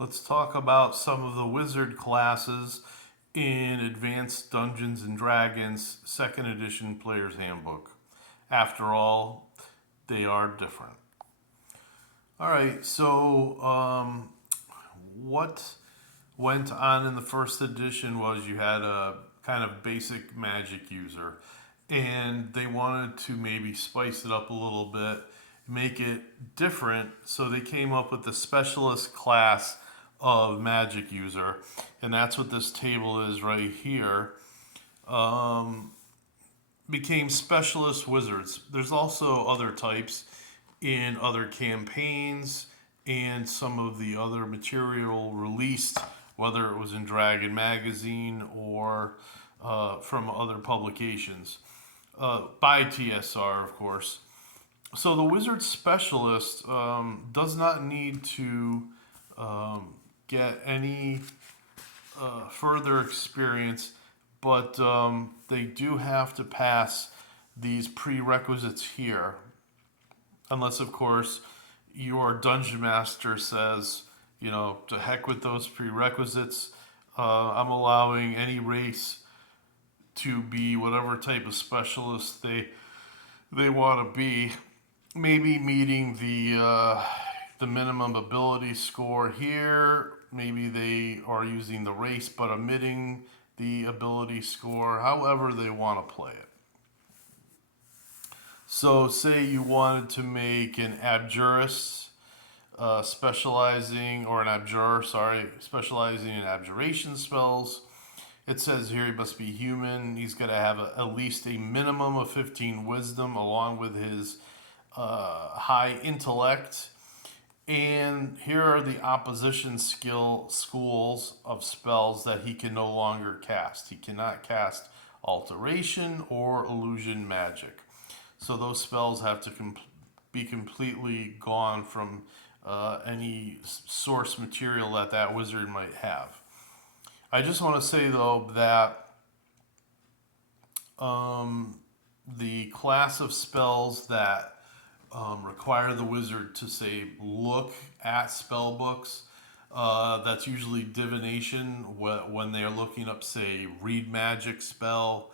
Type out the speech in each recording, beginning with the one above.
Let's talk about some of the wizard classes in Advanced Dungeons and Dragons 2nd Edition Player's Handbook. After all, they are different. All right, so what went on in the first edition was you had a kind of basic magic user, and they wanted to maybe spice it up a little bit, make it different, so they came up with the specialist class of magic user, and that's what this table is right here. Um, Became specialist wizards. There's also other types in other campaigns and some of the other material released, whether it was in Dragon Magazine or from other publications, by TSR, of course. So the wizard specialist does not need to get any further experience, but they do have to pass these prerequisites here, unless, of course, your dungeon master says, to heck with those prerequisites. I'm allowing any race to be whatever type of specialist they want to be. Maybe meeting the minimum ability score here. Maybe they are using the race but omitting the ability score. However they want to play it. So, say you wanted to make an abjurist specializing, or an abjure, sorry, specializing in abjuration spells. It says here he must be human. He's got to have at least a minimum of 15 wisdom, along with his high intellect. And here are the opposition skill schools of spells that he can no longer cast. He cannot cast alteration or illusion magic. So those spells have to be completely gone from any source material that wizard might have. I just want to say, though, that the class of spells that require the wizard to, say, look at spell books, that's usually divination when they're looking up, say, read magic spell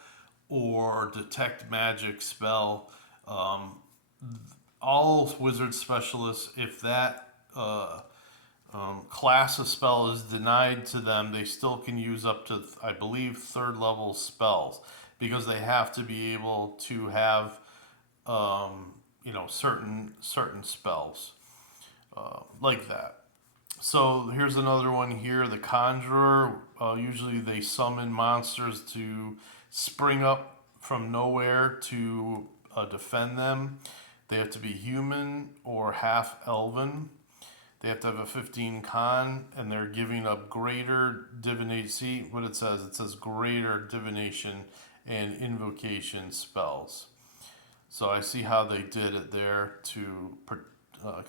or detect magic spell. All wizard specialists, if that class of spell is denied to them, they still can use up to, I believe, third level spells, because they have to be able to have certain spells like that. So here's another one here. The Conjurer. Usually they summon monsters to spring up from nowhere to defend them. They have to be human or half elven. They have to have a 15 con, and they're giving up greater divination. See what it says? It says greater divination and invocation spells. So I see how they did it there to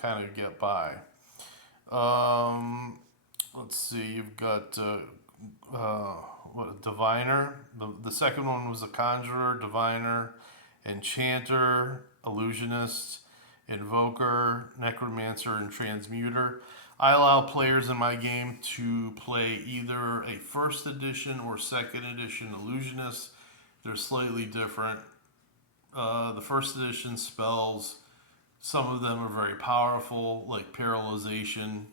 kind of get by. Let's see, you've got what, a diviner. The second one was a conjurer, diviner, enchanter, illusionist, invoker, necromancer, and transmuter. I allow players in my game to play either a first edition or second edition illusionist. They're slightly different. The first edition spells, some of them are very powerful, like paralyzation.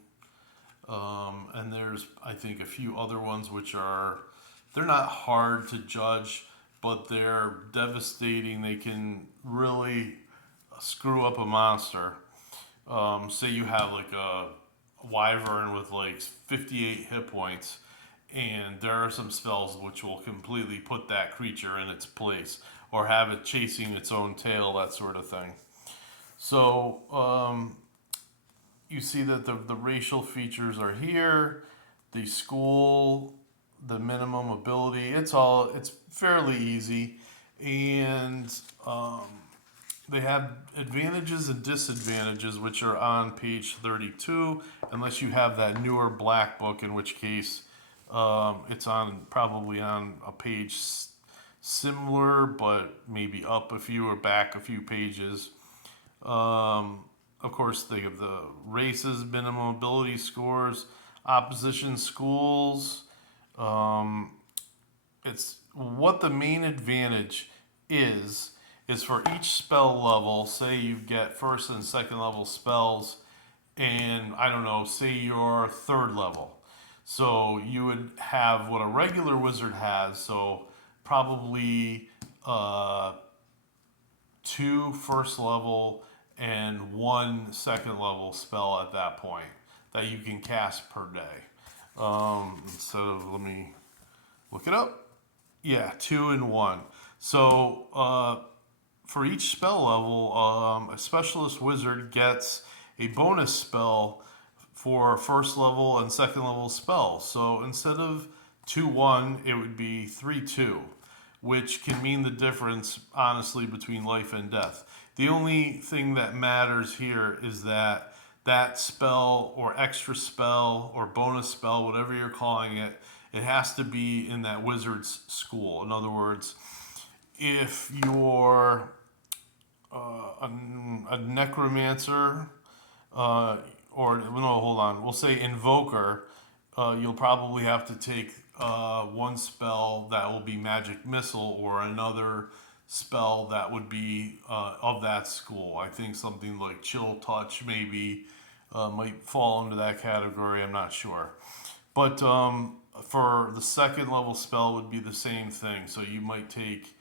And there's, I think, a few other ones which they're not hard to judge, but they're devastating. They can really screw up a monster. Say you have like a wyvern with like 58 hit points, and there are some spells which will completely put that creature in its place, or have it chasing its own tail, that sort of thing. So you see that the racial features are here, the school, the minimum ability. It's fairly easy, and they have advantages and disadvantages, which are on page 32, unless you have that newer black book, in which case it's probably on a page similar, but maybe up a few or back a few pages. Of course, they have the races, minimum ability scores. Opposition schools, um, it's what the main advantage is for each spell level. Say you get first and second level spells, and I don't know, say you're third level. So you would have what a regular wizard has. So probably uh, two first level and one second level spell at that point that you can cast per day. Instead of, let me look it up. Yeah, two and one. So for each spell level, a specialist wizard gets a bonus spell for first level and second level spells. So instead of 2-1, it would be 3-2, which can mean the difference, honestly, between life and death. The only thing that matters here is that that spell or extra spell or bonus spell, whatever you're calling it, it has to be in that wizard's school. In other words, if you're a necromancer, or no, hold on, we'll say invoker, you'll probably have to take one spell that will be magic missile or another spell that would be of that school. I think something like chill touch maybe might fall into that category. I'm not sure. But for the second level spell would be the same thing. So you might take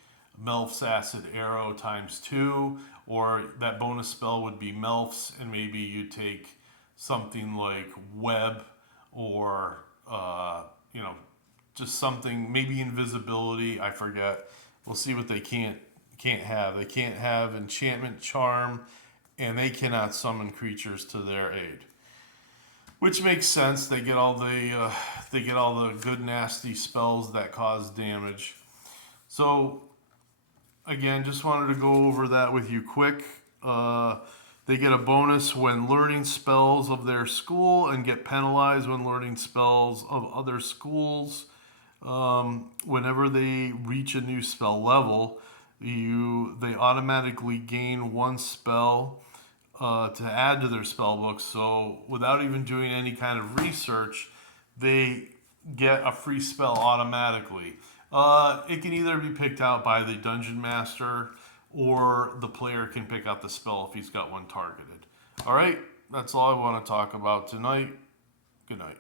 Melf's Acid Arrow times two, or that bonus spell would be Melf's, and maybe you take something like Web, or you know, just something, maybe invisibility. I forget. We'll see what they can't have. They can't have enchantment, charm, and they cannot summon creatures to their aid. Which makes sense. They get all the good nasty spells that cause damage. So again, just wanted to go over that with you quick. They get a bonus when learning spells of their school and get penalized when learning spells of other schools. Whenever they reach a new spell level, they automatically gain one spell to add to their spell book. So without even doing any kind of research, they get a free spell automatically. It can either be picked out by the dungeon master, or the player can pick out the spell if he's got one targeted. All right, that's all I want to talk about tonight. Good night.